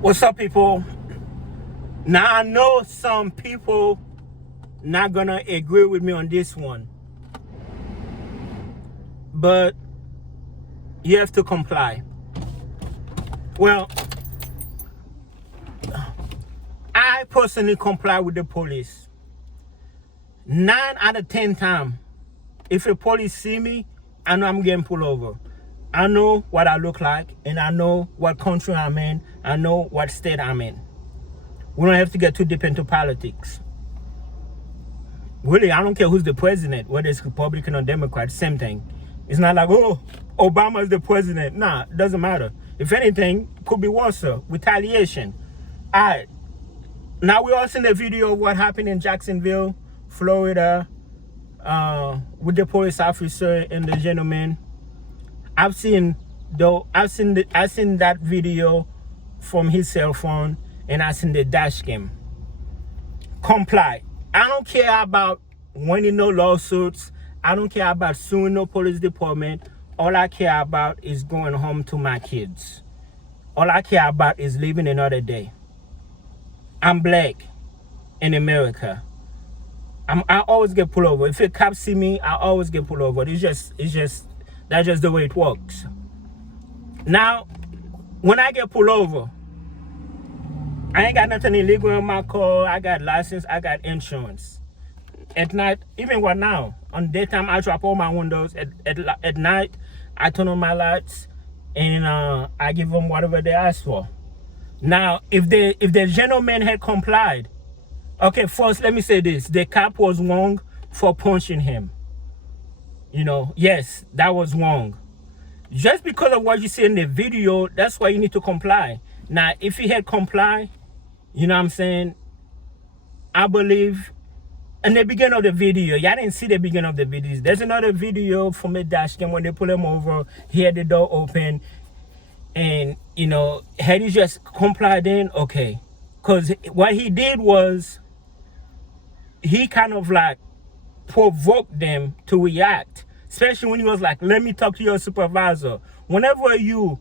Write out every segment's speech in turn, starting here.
What's up, people? Now, I know some people not gonna agree with me on this one, but you have to comply. Well, I personally comply with the police. 9 out of 10 times, if the police see me, I know I'm getting pulled over. I know what I look like, and I know what country I'm in. I know what state I'm in. We don't have to get too deep into politics. Really, I don't care who's the president, whether it's Republican or Democrat, same thing. It's not like, oh, Obama's the president. Nah, it doesn't matter. If anything, could be worse, retaliation. All right. Now we all seen the video of what happened in Jacksonville, Florida, with the police officer and the gentleman. I've seen that video from his cell phone, and I've seen the dash cam. Comply. I don't care about winning no lawsuits. I don't care about suing no police department. All I care about is going home to my kids. All I care about is living another day. I'm black in America. I always get pulled over. If a cop see me, I always get pulled over. That's just the way it works. Now, when I get pulled over, I ain't got nothing illegal in my car. I got license. I got insurance. At night, even right now, on daytime, I drop all my windows. At night, I turn on my lights, and I give them whatever they ask for. Now, if the gentleman had complied, okay, first let me say this: the cop was wrong for punching him. Yes, that was wrong. Just because of what you see in the video, that's why you need to comply. Now, if he had complied, you know what I'm saying, I believe in the beginning of the video, y'all didn't see the beginning of the video. There's another video from the dash cam when they pull him over, he had the door open, and, had he just complied in, okay. Because what he did was, he kind of like provoked them to react. Especially when he was like, let me talk to your supervisor. Whenever you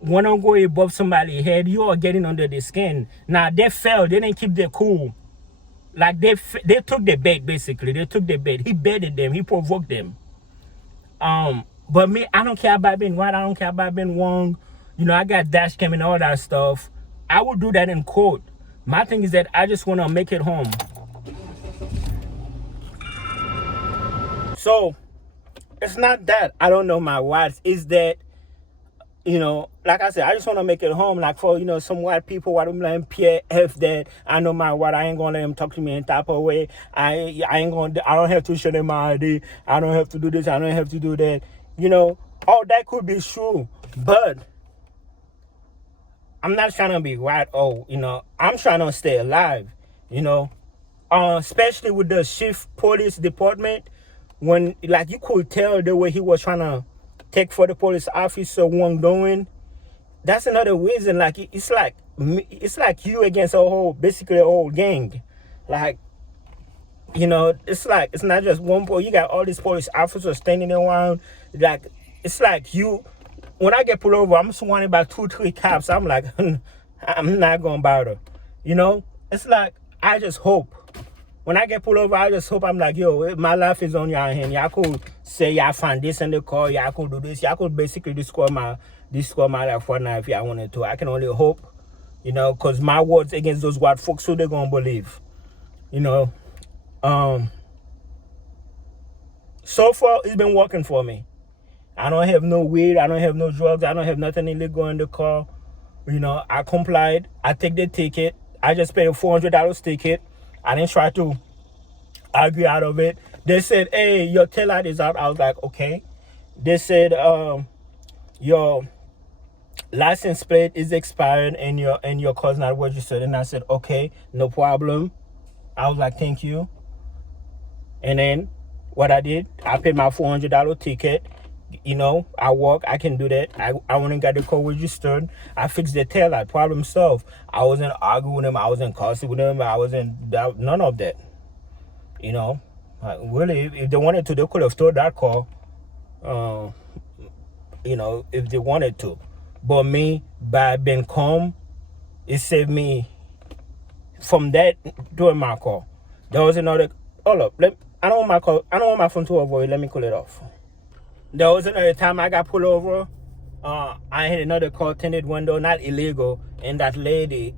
want to go above somebody's head, you are getting under the skin. Now, they failed. They didn't keep their cool. Like, they took the bait, basically. They took the bait. He baited them. He provoked them. But me, I don't care about being right. I don't care about being wrong. I got dash cam and all that stuff. I would do that in court. My thing is that I just want to make it home. So, it's not that I don't know my rights. It's that, like I said, I just want to make it home. Like for, some white people, what I'm like, Pierre F that I know my right. I ain't going to let them talk to me in type of way. I don't have to show them my ID. I don't have to do this. I don't have to do that. All that could be true. But I'm not trying to be right. I'm trying to stay alive, especially with the chief police department. When, like, you could tell the way he was trying to take for the police officer one doing, that's another reason. Like, it's like you against basically a whole gang. Like, it's like, it's not just one boy. You got all these police officers standing around. Like, it's like you, when I get pulled over, I'm surrounded by 2-3 cops. I'm like, I'm not going to bother. It's like, I just hope. When I get pulled over, I just hope, I'm like, yo, my life is on your hand. Y'all could say y'all find this in the car. Y'all could do this. Y'all could basically destroy my life right now if y'all wanted to. I can only hope, because my words against those white folks, who they going to believe? So far, it's been working for me. I don't have no weed. I don't have no drugs. I don't have nothing illegal in the car. I complied. I take the ticket. I just paid a $400 ticket. I didn't try to argue out of it. They said, hey, your taillight is out. I was like, okay. They said, your license plate is expired and your car's not registered. And I said, okay, no problem. I was like, thank you. And then what I did, I paid my $400 ticket. I walk, I can do that. I went and got the car registered. I fixed the taillight, problem solved. I wasn't arguing with him. I wasn't cussing with him. I wasn't, none of that. Really, if they wanted to, they could have stole that car, if they wanted to. But me, by being calm, it saved me from that during my call. There was another. Hold up. I don't want my call. I don't want my phone to avoid. Let me call it off. There was another time I got pulled over. I had another call, tinted window, not illegal, and that lady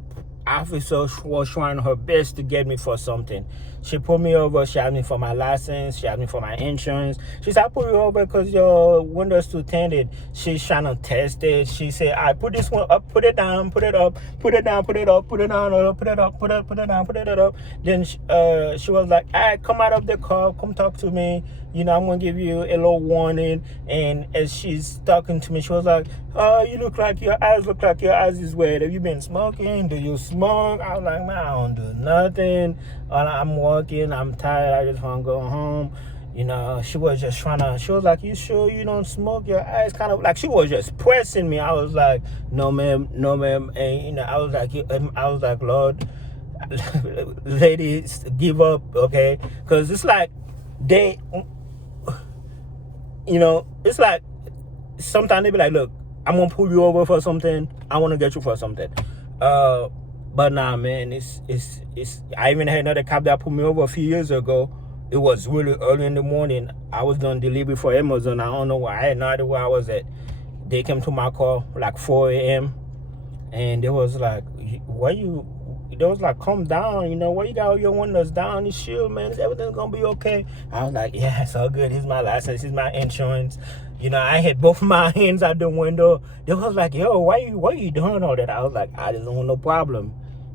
officer was trying her best to get me for something. She pulled me over. She asked me for my license. She asked me for my insurance. She said, I pulled you over because your window's too tinted. She's trying to test it. She said, I put this one up, put it down, put it up, put it down, put it up, put it down, put it up, put it down, put it up. Then she was like, all right, come out of the car, come talk to me. You know, I'm going to give you a little warning. And as she's talking to me, she was like, oh, your eyes look like your eyes is wet. Have you been smoking? Do you smoke? I was like, man, I don't do nothing. I'm working. I'm tired. I just want to go home. You know, she was just she was like, you sure you don't smoke? Your eyes kind of like, she was just pressing me. I was like, no, ma'am. And, you know, I was like, Lord, ladies, give up, okay? Because it's like, you know, it's like sometimes they be like, look, I'm gonna pull you over for something. I want to get you for something. But nah, man, it's. I even had another cop that pulled me over a few years ago. It was really early in the morning. I was doing delivery for Amazon. I don't know why. I had no idea where I was at. They came to my car like 4 a.m. and they was like, they was like, come down, you know, why you got all your windows down? You sure, man, everything's gonna be okay? I was like, yeah, it's all good. Here's my license, here's my insurance. You know, I had both my hands out the window. They was like, yo, why you doing all that? I was like, I just don't want no problem.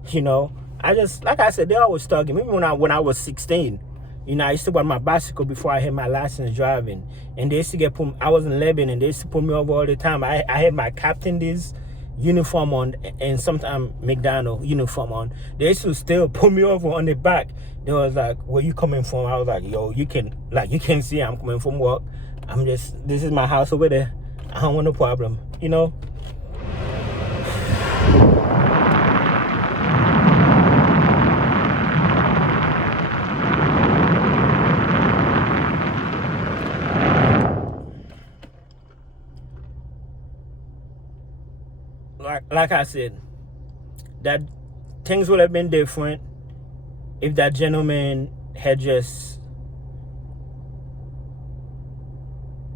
You know, I just, like I said, they always talking. Maybe when I was 16, you know, I used to ride my bicycle before I had my license driving. And they used to I was in Lebanon, and they used to pull me over all the time. I had my captain this uniform on and sometimes McDonald uniform on. They used to still pull me over on the back. They was like, where you coming from? I was like, yo, you can see I'm coming from work. This is my house over there. I don't want no problem, you know? Like I said, that things would have been different if that gentleman had just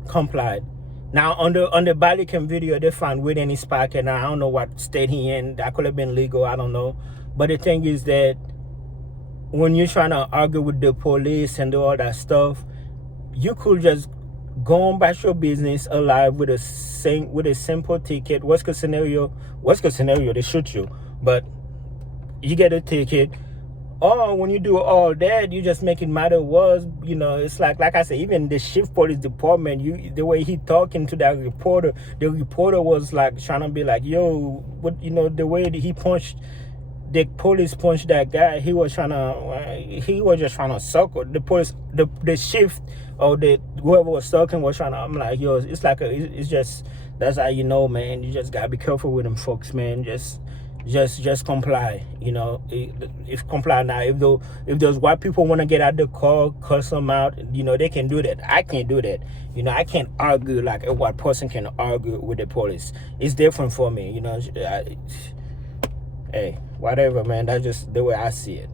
complied. Now on the body cam video, they found weed in his pocket. Now I don't know what state he in. That could have been legal. I don't know. But the thing is that when you're trying to argue with the police and do all that stuff, you could just go on about your business alive with a simple ticket. Worst case scenario, they shoot you, but you get a ticket. Or when you do all that, you just make it matter worse. You know, it's like I said, even the chief police department, the way he talking to that reporter, the reporter was like trying to be like, yo, what, you know, the way that the police punched that guy, he was just trying to suckle the police. The shift or whoever was talking was trying to. I'm like, yo, it's like it's just, that's how you know, man. You just gotta be careful with them folks, man. Just comply. You know, if comply now. If those white people want to get out the car, cuss them out, you know, they can do that. I can't do that. You know, I can't argue like a white person can argue with the police. It's different for me. You know, hey, whatever, man. That's just the way I see it.